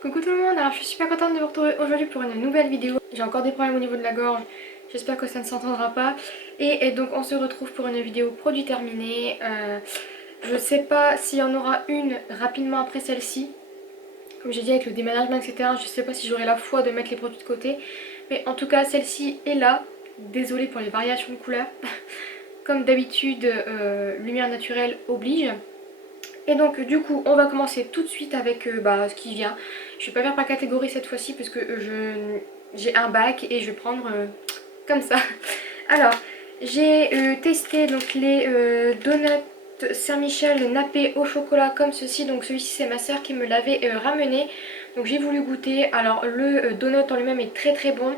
Coucou tout le monde, alors je suis super contente de vous retrouver aujourd'hui pour une nouvelle vidéo. J'ai encore des problèmes au niveau de la gorge, j'espère que ça ne s'entendra pas. Et donc on se retrouve pour une vidéo produit terminé. Je sais pas s'il y en aura une rapidement après celle-ci. Comme j'ai dit avec le déménagement etc, je sais pas si j'aurai la foi de mettre les produits de côté. Mais en tout cas celle-ci est là. Désolée pour les variations de couleurs. Comme d'habitude, lumière naturelle oblige. Et donc du coup on va commencer tout de suite avec ce qui vient. Je vais pas faire par catégorie cette fois-ci parce que j'ai un bac et je vais prendre comme ça. Alors j'ai testé donc les donuts Saint-Michel nappés au chocolat comme ceci. Donc celui-ci c'est ma soeur qui me l'avait ramené. Donc j'ai voulu goûter. Alors le donut en lui-même est très très bon.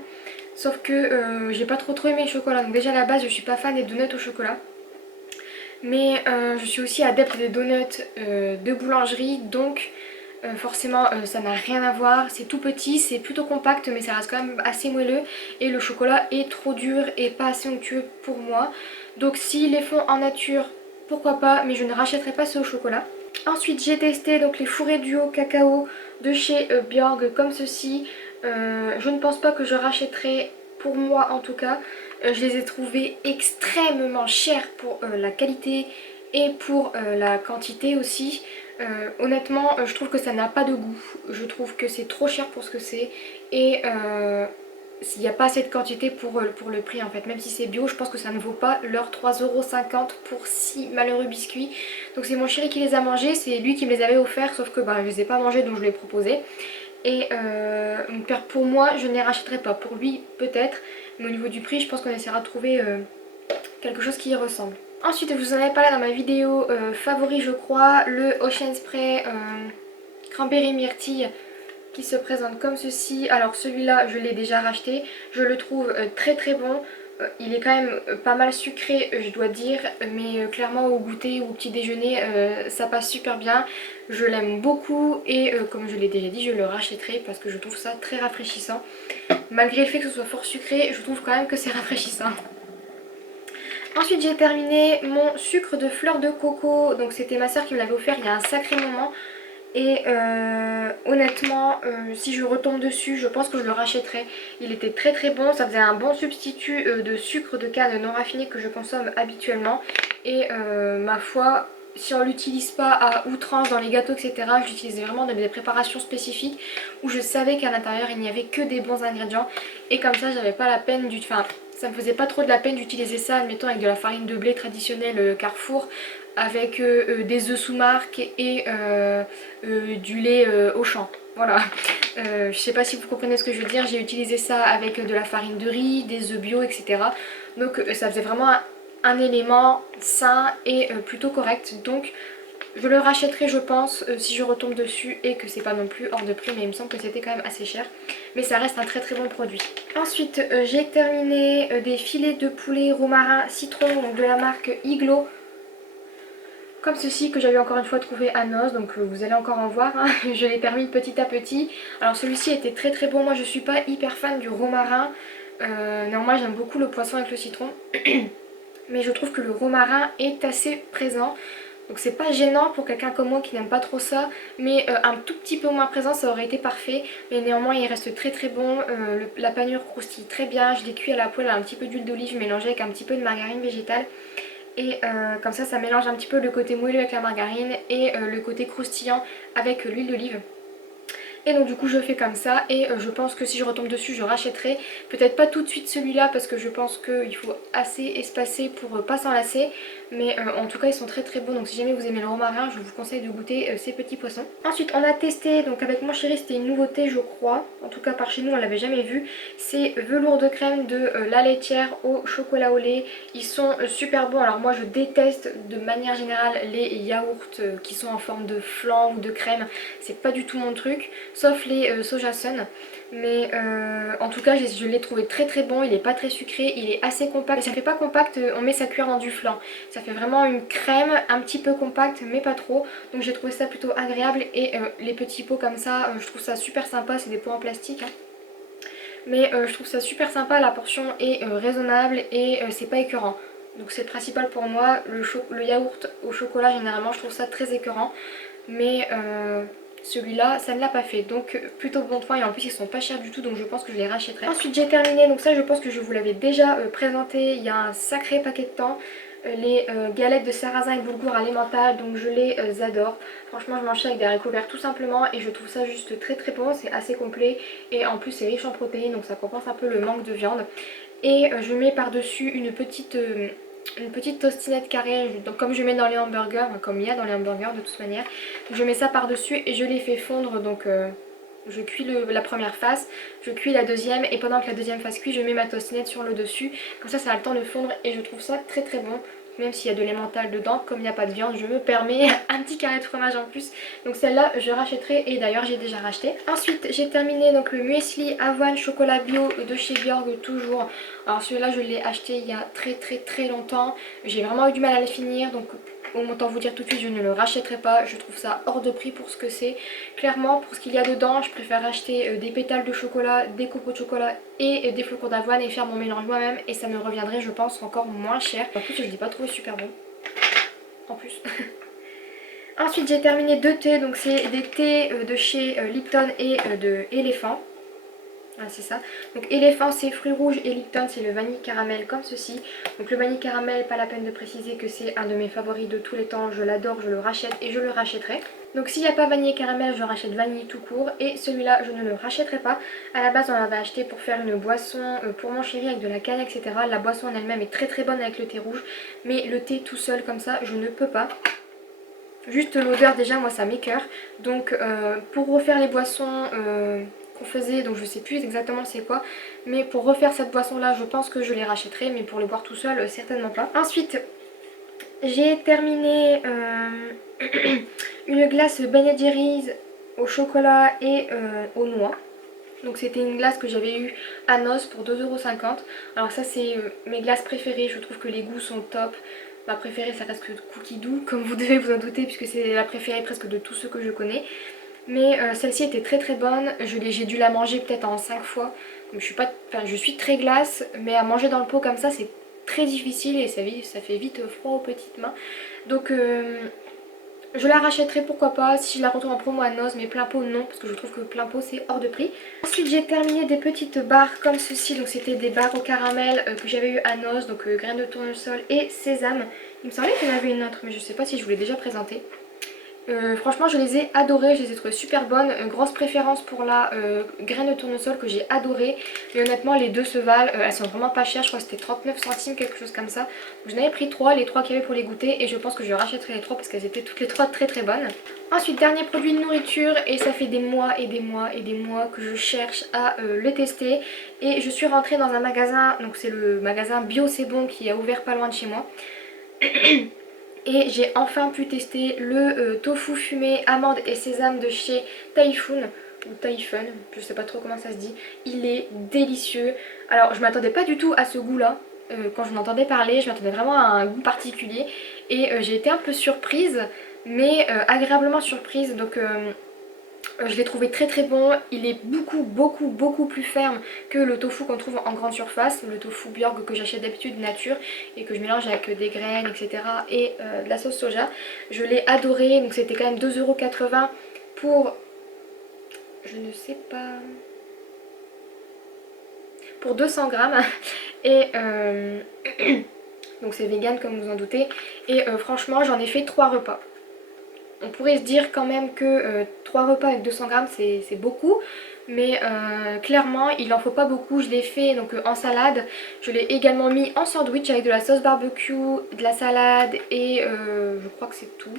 Sauf que j'ai pas trop aimé le chocolat. Donc déjà à la base je suis pas fan des donuts au chocolat. Mais je suis aussi adepte des donuts de boulangerie, donc forcément ça n'a rien à voir. C'est tout petit, c'est plutôt compact, mais ça reste quand même assez moelleux. Et le chocolat est trop dur et pas assez onctueux pour moi. Donc s'ils les font en nature, pourquoi pas, mais je ne rachèterai pas ceux au chocolat. Ensuite j'ai testé donc les fourrés duo cacao de chez Bjorg comme ceci. Je ne pense pas que je rachèterai, pour moi en tout cas. Je les ai trouvés extrêmement chers pour la qualité et pour la quantité aussi. Honnêtement je trouve que ça n'a pas de goût. Je trouve que c'est trop cher pour ce que c'est. Et il n'y a pas assez de quantité pour le prix en fait. Même si c'est bio, je pense que ça ne vaut pas leurs 3,50 € pour 6 malheureux biscuits. Donc c'est mon chéri qui les a mangés, c'est lui qui me les avait offerts, sauf que je ne les ai pas mangés donc je lui ai proposé. Et pour moi je ne les rachèterai pas, pour lui peut-être, mais au niveau du prix je pense qu'on essaiera de trouver quelque chose qui y ressemble. Ensuite je vous en avais parlé dans ma vidéo favori je crois, le Ocean Spray Cranberry Myrtille qui se présente comme ceci. Alors celui-là je l'ai déjà racheté, je le trouve très très bon. Il est quand même pas mal sucré je dois dire, mais clairement au goûter ou au petit déjeuner ça passe super bien. Je l'aime beaucoup et comme je l'ai déjà dit je le rachèterai parce que je trouve ça très rafraîchissant. Malgré le fait que ce soit fort sucré, je trouve quand même que c'est rafraîchissant. Ensuite j'ai terminé mon sucre de fleur de coco, donc c'était ma soeur qui me l'avait offert il y a un sacré moment. Et honnêtement, si je retombe dessus, je pense que je le rachèterai. Il était très très bon, ça faisait un bon substitut de sucre de canne non raffiné que je consomme habituellement. Et ma foi, si on l'utilise pas à outrance dans les gâteaux etc, je l'utilisais vraiment dans des préparations spécifiques où je savais qu'à l'intérieur il n'y avait que des bons ingrédients. Et comme ça j'avais pas la peine du... Enfin, ça me faisait pas trop de la peine d'utiliser ça, admettons avec de la farine de blé traditionnelle Carrefour, avec des œufs sous marque et du lait Auchan. Voilà. Je sais pas si vous comprenez ce que je veux dire, j'ai utilisé ça avec de la farine de riz, des œufs bio, etc. Donc ça faisait vraiment un élément sain et plutôt correct. Donc je le rachèterai je pense si je retombe dessus et que c'est pas non plus hors de prix, mais il me semble que c'était quand même assez cher. Mais ça reste un très très bon produit. Ensuite j'ai terminé des filets de poulet romarin citron donc de la marque Iglo. Comme ceci que j'avais encore une fois trouvé à Noz, donc vous allez encore en voir, hein. Je l'ai permis petit à petit. Alors celui-ci était très très bon, moi je suis pas hyper fan du romarin, néanmoins j'aime beaucoup le poisson avec le citron. Mais je trouve que le romarin est assez présent. Donc c'est pas gênant pour quelqu'un comme moi qui n'aime pas trop ça, mais un tout petit peu moins présent ça aurait été parfait. Mais néanmoins il reste très très bon, la panure croustille très bien, je l'ai cuit à la poêle à un petit peu d'huile d'olive mélangée avec un petit peu de margarine végétale. Et comme ça mélange un petit peu le côté moelleux avec la margarine et le côté croustillant avec l'huile d'olive. Et donc du coup je fais comme ça et je pense que si je retombe dessus je rachèterai. Peut-être pas tout de suite celui-là parce que je pense qu'il faut assez espacer pour pas s'enlacer. Mais en tout cas ils sont très très bons, donc si jamais vous aimez le romarin je vous conseille de goûter ces petits poissons. Ensuite on a testé, donc avec mon chéri c'était une nouveauté je crois, en tout cas par chez nous on l'avait jamais vu. C'est velours de crème de la laitière au chocolat au lait. Ils sont super bons, alors moi je déteste de manière générale les yaourts qui sont en forme de flan ou de crème. C'est pas du tout mon truc, sauf les Soja Sun. Mais en tout cas je l'ai trouvé très très bon, il est pas très sucré, il est assez compact. Et ça fait pas compact, on met sa cuillère dans du flan. Ça fait vraiment une crème un petit peu compacte mais pas trop. Donc j'ai trouvé ça plutôt agréable et les petits pots comme ça, je trouve ça super sympa, c'est des pots en plastique. Hein. Mais je trouve ça super sympa, la portion est raisonnable et c'est pas écœurant. Donc c'est le principal pour moi, le yaourt au chocolat généralement je trouve ça très écœurant. Mais Celui-là ça ne l'a pas fait, donc plutôt bon point et en plus ils sont pas chers du tout, donc je pense que je les rachèterai. Ensuite j'ai terminé, donc ça je pense que je vous l'avais déjà présenté il y a un sacré paquet de temps. Les galettes de sarrasin et de boulgour à l'emmental, donc je les adore. Franchement je mange ça avec des haricots verts tout simplement et je trouve ça juste très très bon, c'est assez complet et en plus c'est riche en protéines donc ça compense un peu le manque de viande. Et je mets par dessus une petite tostinette carrée, donc comme je mets dans les hamburgers, enfin, comme il y a dans les hamburgers de toute manière. Donc je mets ça par dessus et je les fais fondre, donc je cuis la première face, je cuis la deuxième et pendant que la deuxième face cuit je mets ma tostinette sur le dessus. Comme ça a le temps de fondre et je trouve ça très très bon. Même s'il y a de l'emmental dedans, comme il n'y a pas de viande, je me permets un petit carré de fromage en plus. Donc celle-là, je rachèterai et d'ailleurs j'ai déjà racheté. Ensuite, j'ai terminé donc le muesli avoine chocolat bio de chez Bjorg toujours. Alors celui-là, je l'ai acheté il y a très très très longtemps. J'ai vraiment eu du mal à le finir, donc autant vous dire tout de suite, je ne le rachèterai pas. Je trouve ça hors de prix pour ce que c'est. Clairement, pour ce qu'il y a dedans, je préfère acheter des pétales de chocolat, des copeaux de chocolat et des flocons d'avoine et faire mon mélange moi-même. Et ça me reviendrait, je pense, encore moins cher. En plus, je ne l'ai pas trouvé super bon. En plus. Ensuite, j'ai terminé deux thés. Donc, c'est des thés de chez Lipton et de Elephant. Ah, c'est ça. Donc éléphant c'est fruits rouges et Lipton c'est le vanille caramel comme ceci. Donc le vanille caramel, pas la peine de préciser que c'est un de mes favoris de tous les temps. Je l'adore, je le rachète et je le rachèterai. Donc s'il n'y a pas vanille caramel, je rachète vanille tout court. Et celui-là je ne le rachèterai pas. À la base on l'avait acheté pour faire une boisson pour mon chéri avec de la canne etc. La boisson en elle-même est très très bonne avec le thé rouge. Mais le thé tout seul comme ça je ne peux pas. Juste l'odeur déjà moi ça m'écoeure. Donc pour refaire les boissons qu'on faisait, donc je sais plus exactement c'est quoi, mais pour refaire cette boisson là je pense que je les rachèterai, mais pour les boire tout seul certainement pas. Ensuite j'ai terminé une glace Ben & Jerry's au chocolat et aux noix. Donc c'était une glace que j'avais eue à Noz pour 2,50 €. Alors ça c'est mes glaces préférées, je trouve que les goûts sont top. Ma préférée ça reste que Cookie Doux, comme vous devez vous en douter, puisque c'est la préférée presque de tous ceux que je connais. Mais celle-ci était très très bonne, j'ai dû la manger peut-être en 5 fois. Donc je suis très glace, mais à manger dans le pot comme ça c'est très difficile et ça fait vite froid aux petites mains. Donc je la rachèterai pourquoi pas si je la retrouve en promo à Noz, mais plein pot non, parce que je trouve que plein pot c'est hors de prix. Ensuite j'ai terminé des petites barres comme ceci, donc c'était des barres au caramel que j'avais eu à Noz, donc graines de tournesol et sésame. Il me semblait qu'il y en avait une autre, mais je sais pas si je vous l'ai déjà présentée. Franchement je les ai adorées, je les ai trouvées super bonnes. Grosse préférence pour la graine de tournesol que j'ai adorée. Mais honnêtement les deux se valent, elles sont vraiment pas chères, je crois que c'était 39 centimes quelque chose comme ça. Donc j'en avais pris 3, les 3 qu'il y avait pour les goûter, et je pense que je rachèterai les 3 parce qu'elles étaient toutes les 3 très très bonnes. Ensuite dernier produit de nourriture, et ça fait des mois et des mois et des mois que je cherche à le tester. Et je suis rentrée dans un magasin, donc c'est le magasin Bio C'est Bon qui a ouvert pas loin de chez moi. Et j'ai enfin pu tester le tofu fumé amande et sésame de chez Typhoon ou Typhon, je sais pas trop comment ça se dit. Il est délicieux. Alors je m'attendais pas du tout à ce goût là. Quand je m'entendais parler, je m'attendais vraiment à un goût particulier. Et j'ai été un peu surprise, mais agréablement surprise. Donc je l'ai trouvé très très bon, il est beaucoup plus ferme que le tofu qu'on trouve en grande surface, le tofu Bjorg que j'achète d'habitude nature et que je mélange avec des graines etc. et de la sauce soja. Je l'ai adoré, donc c'était quand même 2,80 € pour, je ne sais pas, pour 200 grammes et donc c'est vegan comme vous en doutez et franchement j'en ai fait 3 repas. On pourrait se dire quand même que 3 repas avec 200 grammes c'est beaucoup, mais clairement il en faut pas beaucoup. Je l'ai fait donc en salade, je l'ai également mis en sandwich avec de la sauce barbecue, de la salade et je crois que c'est tout.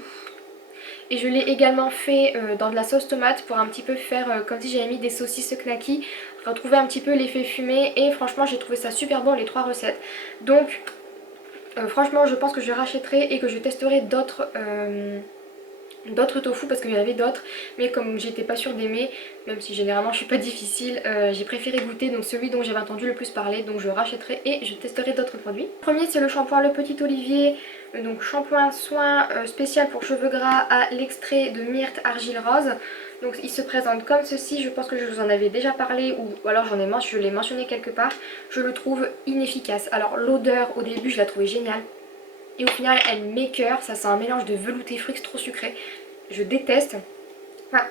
Et je l'ai également fait dans de la sauce tomate pour un petit peu faire comme si j'avais mis des saucisses knacky, retrouver un petit peu l'effet fumé, et franchement j'ai trouvé ça super bon les 3 recettes. Donc franchement je pense que je rachèterai et que je testerai d'autres tofu parce qu'il y en avait d'autres, mais comme j'étais pas sûre d'aimer, même si généralement je suis pas difficile, j'ai préféré goûter donc celui dont j'avais entendu le plus parler, donc je rachèterai et je testerai d'autres produits. Le premier c'est le shampoing Le Petit Olivier, donc shampoing soin spécial pour cheveux gras à l'extrait de myrte argile rose. Donc il se présente comme ceci, je pense que je vous en avais déjà parlé ou alors je l'ai mentionné quelque part. Je le trouve inefficace. Alors l'odeur au début je la trouvais géniale. Et au final elle m'écoeure, ça c'est un mélange de velouté fruits trop sucré. Je déteste. Enfin,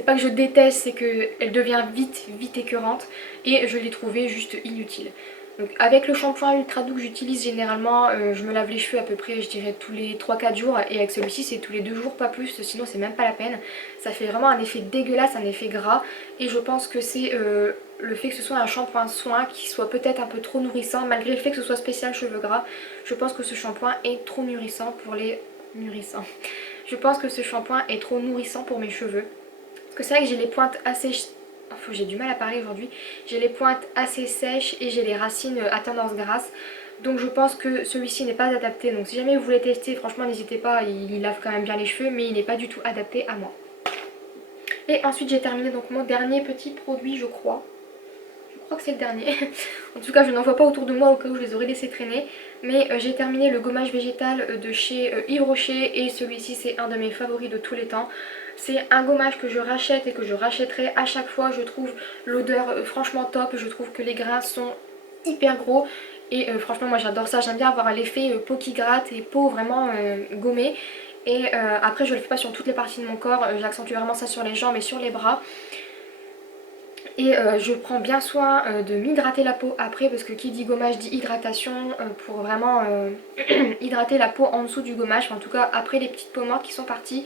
C'est pas que je déteste, c'est qu'elle devient vite écœurante et je l'ai trouvée juste inutile. Donc avec le shampoing ultra doux que j'utilise généralement, je me lave les cheveux à peu près je dirais tous les 3-4 jours et avec celui-ci c'est tous les 2 jours pas plus, sinon c'est même pas la peine. Ça fait vraiment un effet dégueulasse, un effet gras et je pense que c'est le fait que ce soit un shampoing soin qui soit peut-être un peu trop nourrissant malgré le fait que ce soit spécial cheveux gras. Je pense que ce shampoing est trop nourrissant pour les... nourrissant. Je pense que ce shampoing est trop nourrissant pour mes cheveux. Parce que c'est vrai que j'ai les pointes assez... j'ai du mal à parler aujourd'hui. J'ai les pointes assez sèches et j'ai les racines à tendance grasse. Donc je pense que celui-ci n'est pas adapté. Donc si jamais vous voulez tester, franchement n'hésitez pas. Il lave quand même bien les cheveux mais il n'est pas du tout adapté à moi. Et ensuite j'ai terminé donc mon dernier petit produit je crois. Je crois que c'est le dernier. En tout cas je n'en vois pas autour de moi au cas où je les aurais laissés traîner. Mais j'ai terminé le gommage végétal de chez Yves Rocher et celui-ci c'est un de mes favoris de tous les temps. C'est un gommage que je rachète et que je rachèterai à chaque fois. Je trouve l'odeur franchement top. Je trouve que les grains sont hyper gros. Et franchement moi j'adore ça. J'aime bien avoir l'effet peau qui gratte et peau vraiment gommée. Et après je le fais pas sur toutes les parties de mon corps. J'accentue vraiment ça sur les jambes et sur les bras. Et je prends bien soin de m'hydrater la peau après parce que qui dit gommage dit hydratation pour vraiment hydrater la peau en dessous du gommage. Enfin, en tout cas après les petites peaux mortes qui sont parties,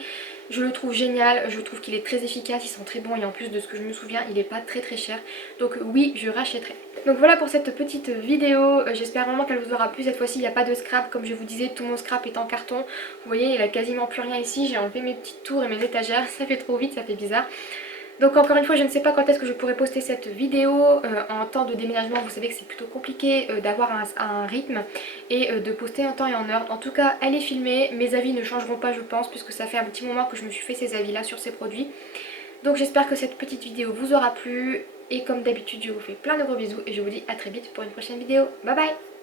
je le trouve génial, je trouve qu'il est très efficace, il sent très bon et en plus de ce que je me souviens il est pas très cher. Donc oui je rachèterai. Donc voilà pour cette petite vidéo, j'espère vraiment qu'elle vous aura plu. Cette fois-ci il n'y a pas de scrap comme je vous disais, tout mon scrap est en carton. Vous voyez il n'y a quasiment plus rien ici, j'ai enlevé mes petites tours et mes étagères, ça fait trop vite, ça fait bizarre. Donc encore une fois je ne sais pas quand est-ce que je pourrai poster cette vidéo, en temps de déménagement vous savez que c'est plutôt compliqué d'avoir un rythme et de poster en temps et en heure. En tout cas elle est filmée, mes avis ne changeront pas je pense puisque ça fait un petit moment que je me suis fait ces avis là sur ces produits. Donc j'espère que cette petite vidéo vous aura plu et comme d'habitude je vous fais plein de gros bisous et je vous dis à très vite pour une prochaine vidéo. Bye bye.